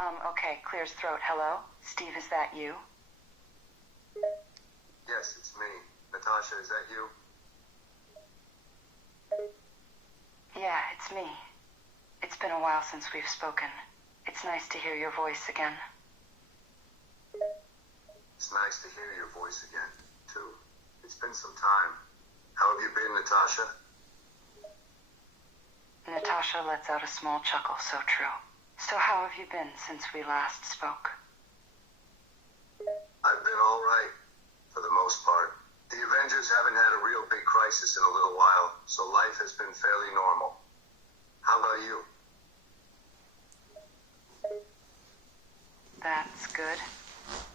Okay, clears throat. Hello? Steve, is that you? Yes, it's me. Natasha, is that you? Yeah, it's me. It's been a while since we've spoken. It's nice to hear your voice again. It's nice to hear your voice again, too. It's been some time. How have you been, Natasha? Natasha lets out a small chuckle, so true. So how have you been since we last spoke? I've been all right, for the most part. The Avengers haven't had a real big crisis in a little while, so life has been fairly normal. How about you? That's good.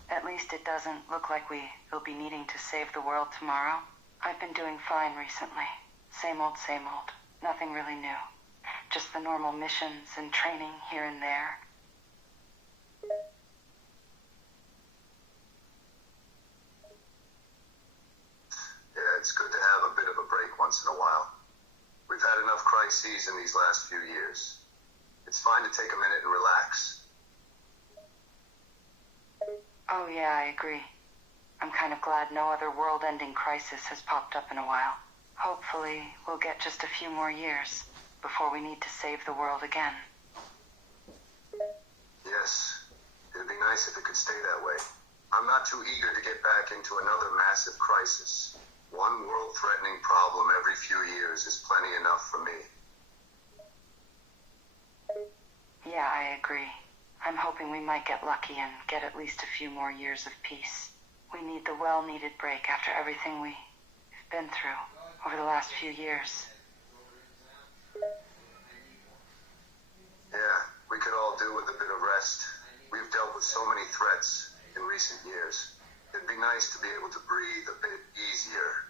At least it doesn't look like we will be needing to save the world tomorrow. I've been doing fine recently. Same old, same old. Nothing really new. Just the normal missions and training here and there. Yeah, it's good to have a bit of a break once in a while. We've had enough crises in these last few years. It's fine to take a minute and relax. Oh yeah, I agree. I'm kind of glad no other world-ending crisis has popped up in a while. Hopefully, we'll get just a few more years before we need to save the world again. Yes, it'd be nice if it could stay that way. I'm not too eager to get back into another massive crisis. One world-threatening problem every few years is plenty enough for me. Yeah, I agree. I'm hoping we might get lucky and get at least a few more years of peace. We need the well-needed break after everything we've been through over the last few years. Yeah, we could all do with a bit of rest. We've dealt with so many threats in recent years. It'd be nice to be able to breathe a bit easier.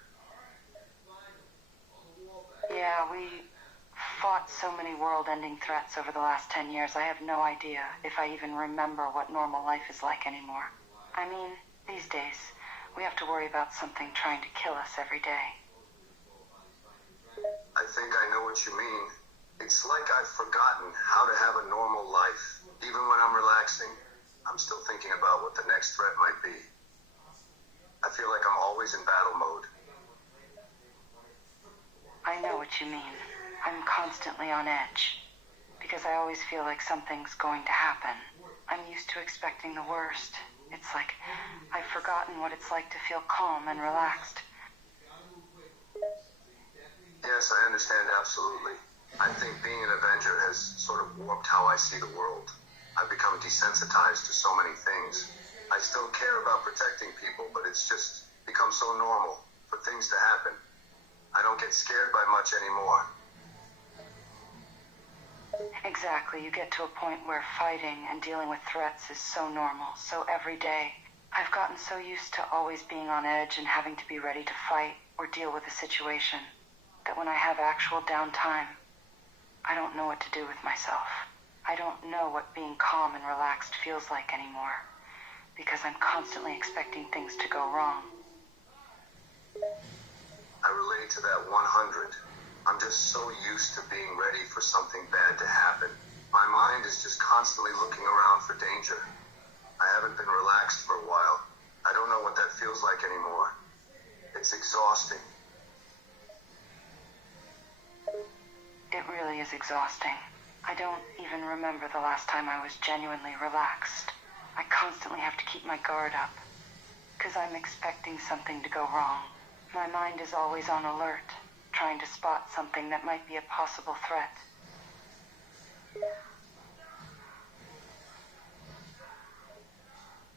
Yeah, we fought so many world-ending threats over the last 10 years, I have no idea if I even remember what normal life is like anymore. I mean, these days, we have to worry about something trying to kill us every day. I think I know what you mean. It's like I've forgotten how to have a normal life. Even when I'm relaxing, I'm still thinking about what the next threat might be. I feel like I'm always in battle mode. I know what you mean. I'm constantly on edge, because I always feel like something's going to happen. I'm used to expecting the worst. It's like I've forgotten what it's like to feel calm and relaxed. Yes, I understand absolutely. I think being an Avenger has sort of warped how I see the world. I've become desensitized to so many things. I still care about protecting people, but it's just become so normal for things to happen. I don't get scared by much anymore. Exactly, you get to a point where fighting and dealing with threats is so normal, so everyday. I've gotten so used to always being on edge and having to be ready to fight or deal with a situation that when I have actual downtime, I don't know what to do with myself. I don't know what being calm and relaxed feels like anymore, because I'm constantly expecting things to go wrong. I relate to that 100. I'm just so used to being ready for something bad to happen. My mind is just constantly looking around for danger. I haven't been relaxed for a while. I don't know what that feels like anymore. It's exhausting. It really is exhausting. I don't even remember the last time I was genuinely relaxed. I constantly have to keep my guard up, because I'm expecting something to go wrong. My mind is always on alert, trying to spot something that might be a possible threat.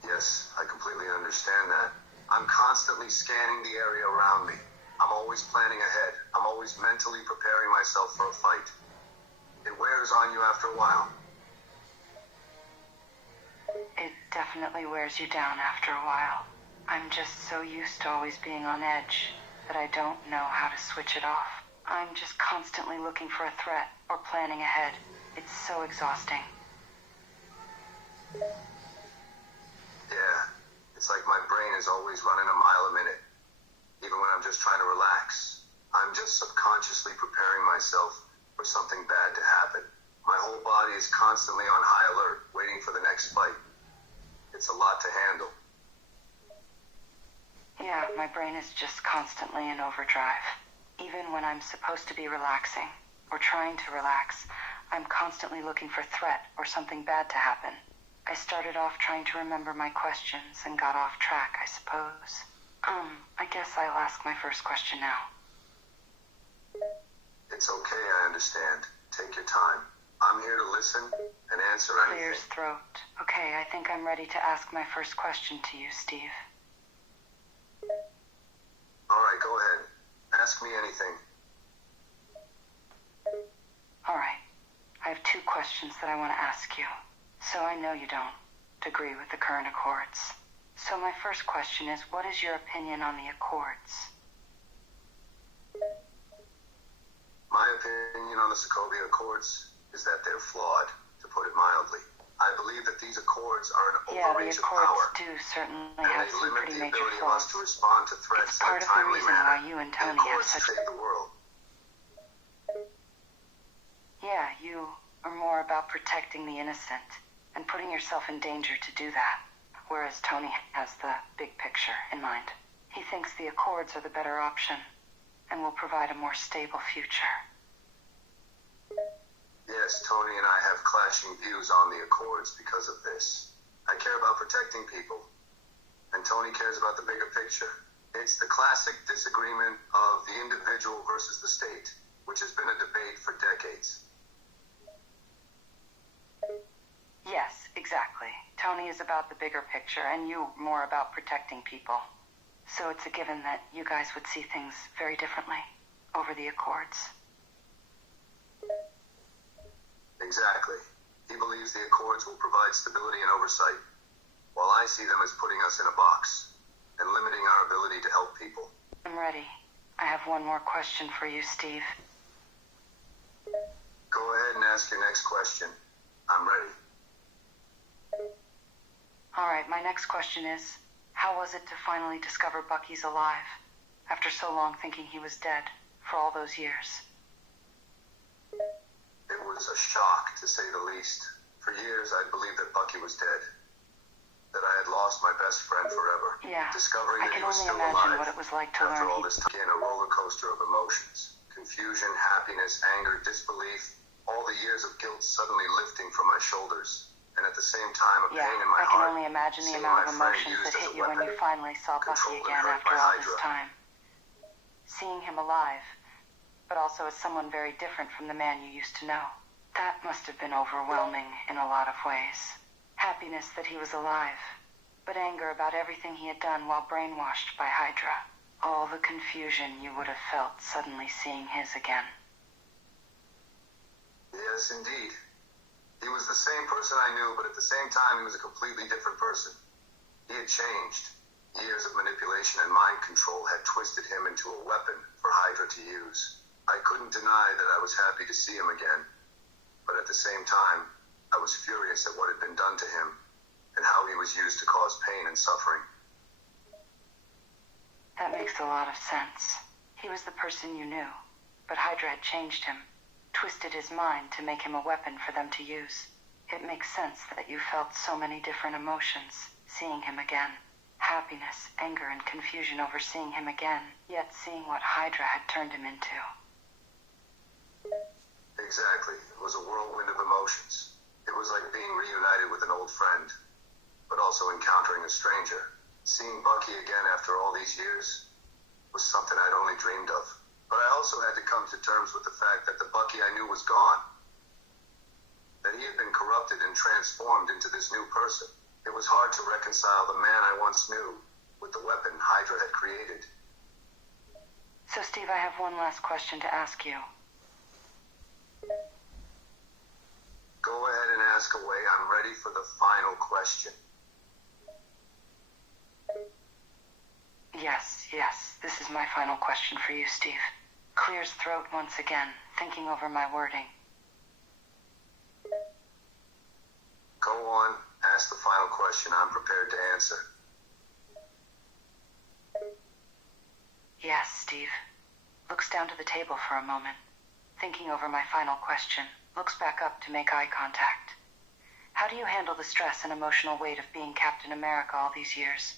Yes, I completely understand that. I'm constantly scanning the area around me. I'm always planning ahead. I'm always mentally preparing myself for a fight. It wears on you after a while. It definitely wears you down after a while. I'm just so used to always being on edge that I don't know how to switch it off. I'm just constantly looking for a threat or planning ahead. It's so exhausting. Yeah, it's like my brain is always running a mile a minute. Even when I'm just trying to relax, I'm just subconsciously preparing myself for something bad to happen. My whole body is constantly on high alert, waiting for the next my brain is just constantly in overdrive. Even when I'm supposed to be relaxing, or trying to relax, I'm constantly looking for threat or something bad to happen. I started off trying to remember my questions and got off track, I suppose. I guess I'll ask my first question now. It's okay, I understand. Take your time. I'm here to listen and answer anything. Clears throat. Okay, I think I'm ready to ask my first question to you, Steve. All right, go ahead. Ask me anything. All right. I have two questions that I want to ask you. So I know you don't agree with the current accords. So my first question is, what is your opinion on the accords? My opinion on the Sokovia Accords is that they're flawed, to put it mildly. I believe that these accords are an overreach of power. Yeah, the accords do certainly have some pretty major flaws. They limit the ability of us to respond to threats in a timely manner. It's part of the reason why you and Tony have such... The accords save the world. Yeah, you are more about protecting the innocent and putting yourself in danger to do that, whereas Tony has the big picture in mind. He thinks the accords are the better option and will provide a more stable future. Yes, Tony and I have clashing views on the accords because of this. I care about protecting people, and Tony cares about the bigger picture. It's the classic disagreement of the individual versus the state, which has been a debate for decades. Yes, exactly. Tony is about the bigger picture, and you more about protecting people. So it's a given that you guys would see things very differently over the accords. Exactly. He believes the accords will provide stability and oversight, while I see them as putting us in a box and limiting our ability to help people. I'm ready. I have one more question for you, Steve. Go ahead and ask your next question. I'm ready. All right, my next question is, how was it to finally discover Bucky's alive, after so long thinking he was dead for all those years? It was a shock, to say the least. For years, I believed that Bucky was dead. That I had lost my best friend forever. Yeah, discovering that he was still I can only imagine alive what it was like to learn. After all this time, in a roller coaster of emotions. Confusion, happiness, anger, disbelief. All the years of guilt suddenly lifting from my shoulders. And at the same time, a pain in my heart. I can only imagine the amount of emotions that hit you when you finally saw Bucky again after all this time. Seeing him alive, but also as someone very different from the man you used to know. That must have been overwhelming in a lot of ways. Happiness that he was alive, but anger about everything he had done while brainwashed by Hydra. All the confusion you would have felt suddenly seeing his again. Yes, indeed. He was the same person I knew, but at the same time, he was a completely different person. He had changed. Years of manipulation and mind control had twisted him into a weapon for Hydra to use. I couldn't deny that I was happy to see him again, but at the same time, I was furious at what had been done to him and how he was used to cause pain and suffering. That makes a lot of sense. He was the person you knew, but Hydra had changed him. Twisted his mind to make him a weapon for them to use. It makes sense that you felt so many different emotions seeing him again. Happiness, anger, and confusion over seeing him again, yet seeing what Hydra had turned him into. Exactly. It was a whirlwind of emotions. It was like being reunited with an old friend, but also encountering a stranger. Seeing Bucky again after all these years was something I'd only dreamed of. But I also had to come to terms with the fact that the Bucky I knew was gone. That he had been corrupted and transformed into this new person. It was hard to reconcile the man I once knew with the weapon Hydra had created. So, Steve, I have one last question to ask you. Go ahead and ask away. I'm ready for the final question. Yes. This is my final question for you, Steve. Clears throat once again, thinking over my wording. Go on, ask the final question. I'm prepared to answer. Yes, Steve. Looks down to the table for a moment, thinking over my final question. Looks back up to make eye contact. How do you handle the stress and emotional weight of being Captain America all these years?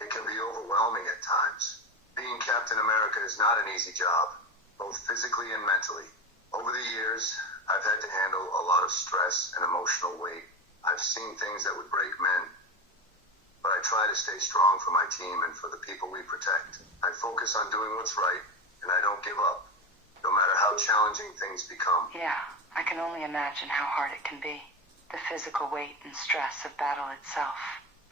It can be overwhelming at times. Being Captain America is not an easy job, both physically and mentally. Over the years, I've had to handle a lot of stress and emotional weight. I've seen things that would break men, but I try to stay strong for my team and for the people we protect. I focus on doing what's right, and I don't give up, no matter how challenging things become. Yeah, I can only imagine how hard it can be. The physical weight and stress of battle itself,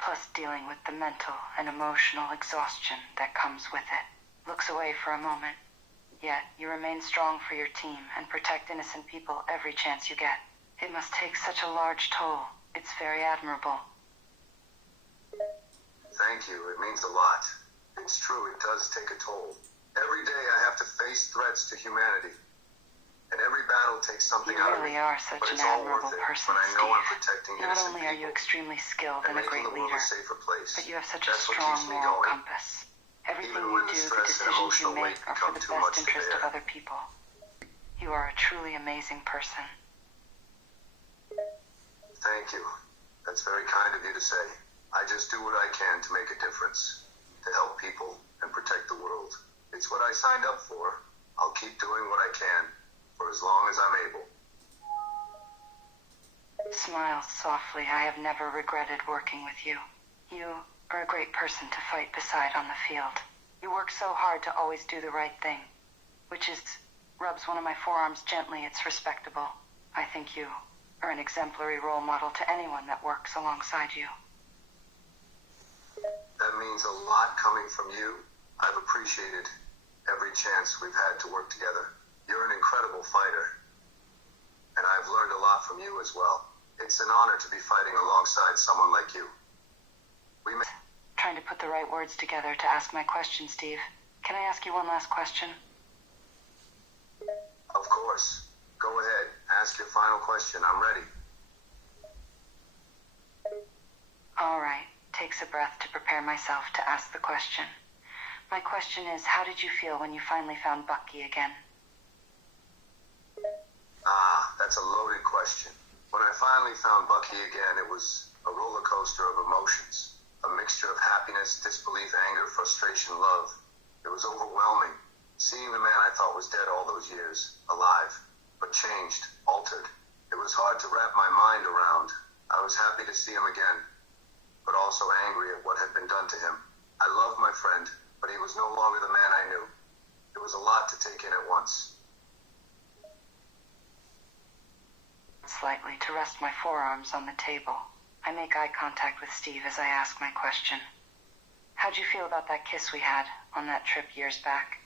plus dealing with the mental and emotional exhaustion that comes with it. Looks away for a moment, yet you remain strong for your team and protect innocent people every chance you get. It must take such a large toll. It's very admirable. Thank you. It means a lot. It's true, it does take a toll. Every day I have to face threats to humanity. And every battle takes something out of me. You really are such but an it's all worth admirable it person, when I know Steve. I'm protecting Not innocent only are you people extremely skilled and a great making the world leader, a safer place. but you have such a That's what strong keeps me moral going. compass. Everything Even you when the do, the stress and decisions you emotional make weight are for become the too best much to interest of bear. other people. You are a truly amazing person. Thank you. That's very kind of you to say. I just do what I can to make a difference, to help people and protect the world. It's what I signed up for. I'll keep doing what I can for as long as I'm able. Smile softly. I have never regretted working with you. You are a great person to fight beside on the field. You work so hard to always do the right thing, which is, rubs one of my forearms gently. It's respectable. I think you are an exemplary role model to anyone that works alongside you. That means a lot coming from you. I've appreciated every chance we've had to work together. You're an incredible fighter, and I've learned a lot from you as well. It's an honor to be fighting alongside someone like you. Trying to put the right words together to ask my question, Steve. Can I ask you one last question? Of course. Go ahead. Ask your final question. I'm ready. All right. Takes a breath to prepare myself to ask the question. My question is, how did you feel when you finally found Bucky again? That's a loaded question. When I finally found Bucky again, it was a roller coaster of emotions. A mixture of happiness, disbelief, anger, frustration, love. It was overwhelming. Seeing the man I thought was dead all those years, alive, but changed, altered. It was hard to wrap my mind around. I was happy to see him again, but also angry at what had been done to him. I loved my friend, but he was no longer the man I knew. It was a lot to take in at once. Slightly to rest my forearms on the table. I make eye contact with Steve as I ask my question. How'd you feel about that kiss we had on that trip years back?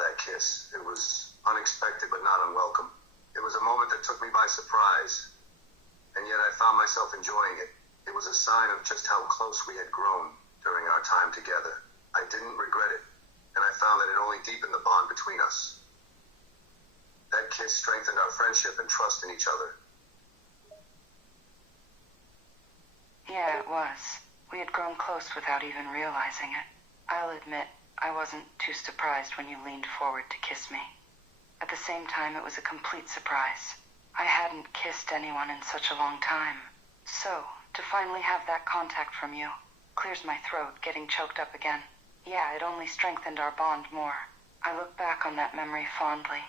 That kiss. It was unexpected but not unwelcome. It was a moment that took me by surprise, and yet I found myself enjoying it. It was a sign of just how close we had grown during our time together. I didn't regret it, and I found that it only deepened the bond between us. That kiss strengthened our friendship and trust in each other. Yeah, it was. We had grown close without even realizing it. I'll admit, I wasn't too surprised when you leaned forward to kiss me. At the same time, it was a complete surprise. I hadn't kissed anyone in such a long time. So, to finally have that contact from you, clears my throat, getting choked up again. Yeah, it only strengthened our bond more. I look back on that memory fondly.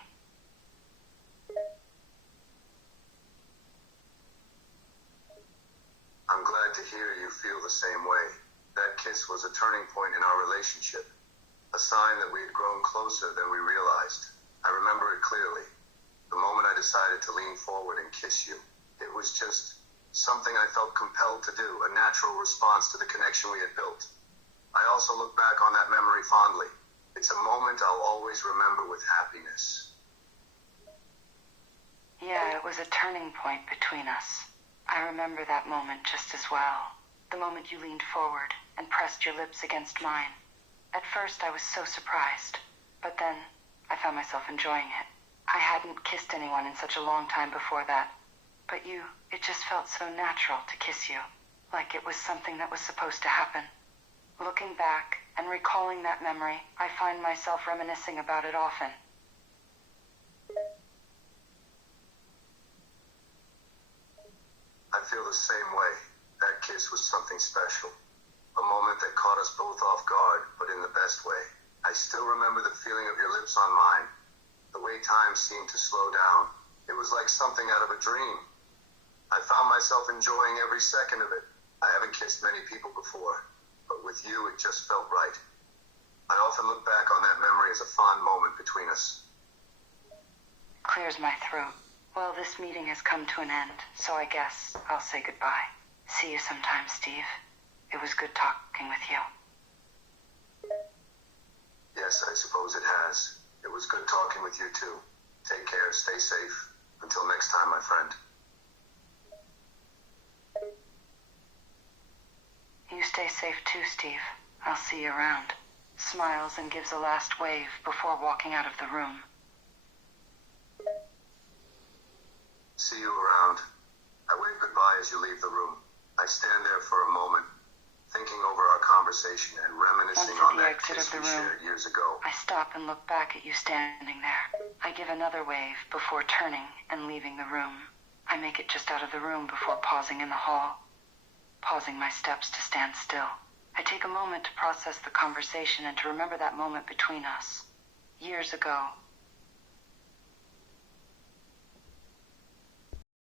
I'm glad to hear you feel the same way. That kiss was a turning point in our relationship, a sign that we had grown closer than we realized. I remember it clearly. The moment I decided to lean forward and kiss you, it was just something I felt compelled to do, a natural response to the connection we had built. I also look back on that memory fondly. It's a moment I'll always remember with happiness. Yeah, it was a turning point between us. I remember that moment just as well. The moment you leaned forward and pressed your lips against mine. At first I was so surprised, but then I found myself enjoying it. I hadn't kissed anyone in such a long time before that. But you, it just felt so natural to kiss you, like it was something that was supposed to happen. Looking back and recalling that memory, I find myself reminiscing about it often. I feel the same way. That kiss was something special. A moment that caught us both off guard, but in the best way. I still remember the feeling of your lips on mine. The way time seemed to slow down. It was like something out of a dream. I found myself enjoying every second of it. I haven't kissed many people before, but with you it just felt right. I often look back on that memory as a fond moment between us. Clears my throat. Well, this meeting has come to an end, so I guess I'll say goodbye. See you sometime, Steve. It was good talking with you. Yes, I suppose it has. It was good talking with you too. Take care, stay safe. Until next time, my friend. You stay safe too, Steve. I'll see you around. Smiles and gives a last wave before walking out of the room. See you around. I wave goodbye as you leave the room. I stand there for a moment, thinking over our conversation and reminiscing on that kiss we shared years ago. I stop and look back at you standing there. I give another wave before turning and leaving the room. I make it just out of the room before pausing in the hall, pausing my steps to stand still. I take a moment to process the conversation and to remember that moment between us. Years ago,